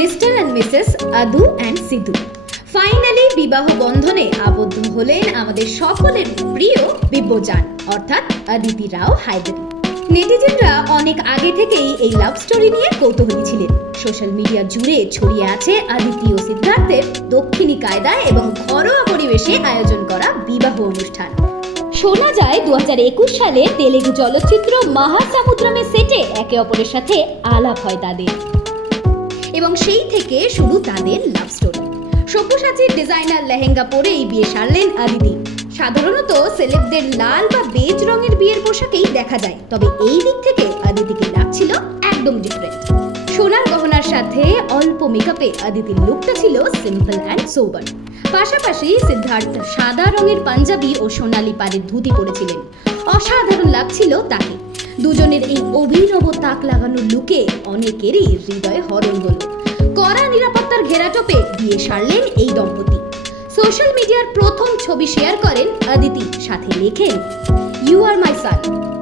Mr and Mrs Adu and Sidhu finally বিবাহ বন্ধনে আবদ্ধ হলেন আমাদের সকলের প্রিয় দিব্যজান অর্থাৎ অদিতি রাও হায়দারি। নেটিজেনরা অনেক আগে থেকেই এই লাভ স্টোরি নিয়ে কৌতূহলী ছিলেন। সোশ্যাল মিডিয়া জুড়ে ছড়িয়ে আছে আদিতি ও সিদ্ধার্থের দক্ষিণী কায়দায় এবং ঘরোয়া পরিবেশে আয়োজন করা বিবাহ অনুষ্ঠান। শোনা যায় দু হাজার একুশ সালে তেলেগু চলচ্চিত্র মহাসামুদ্রমের সেটে একে অপরের সাথে আলাপ হয় তাদের। এবং সেই থেকে শুরু তাদের লাভ স্টোরি সব্যসাচীর ডিজাইনার লেহেঙ্গা পরেই বিয়ে সারলেন আদিতি। সাধারণত সেলেবদের লাল বা বেজ রঙের বিয়ের পোশাকেই দেখা যায়, তবে এই দিক থেকে আদিতিকে লাগছিল একদম ডিফারেন্ট সোনার গহনার সাথে অল্প মেকআপে আদিতির লুকটা ছিল সিম্পল অ্যান্ড সোবার পাশাপাশি সিদ্ধার্থ সাদা রঙের পাঞ্জাবি ও সোনালি পাড়ের ধুতি পরেছিলেন। অসাধারণ লাগছিল তাকে। দুজনের এই অভিনব তাক লাগানোর লুকে অনেকেরই হৃদয়ে হরণ হলো। কড়া নিরাপত্তার ঘেরাটোপে বিয়ে সারলেন এই দম্পতি। সোশ্যাল মিডিয়ার প্রথম ছবি শেয়ার করেন আদিতি, সাথে লেখেন you are my sun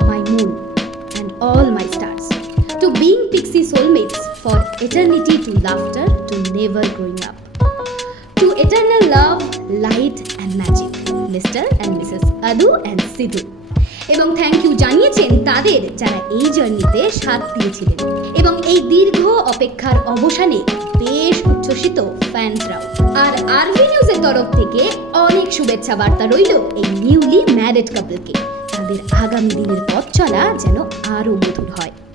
my moon and all my stars to being pixie soulmates for eternity to laughter to never growing up to eternal love light and magic Mr and Mrs Adu and Sidhu এবং thank you জানিয়েছেন তাদের যারা এই জার্নিতে সাথ দিয়েছিলেন। এবং এই দীর্ঘ অপেক্ষার অবসানে বেশ উচ্ছ্বসিত ফ্যানরাও আর আরভি নিউজের তরফ থেকে অনেক শুভেচ্ছা বার্তা রইল এই নিউলি ম্যারেড কাপলকে তাদের আগামী দিনের পথ চলা যেন আরও মধুর হয়।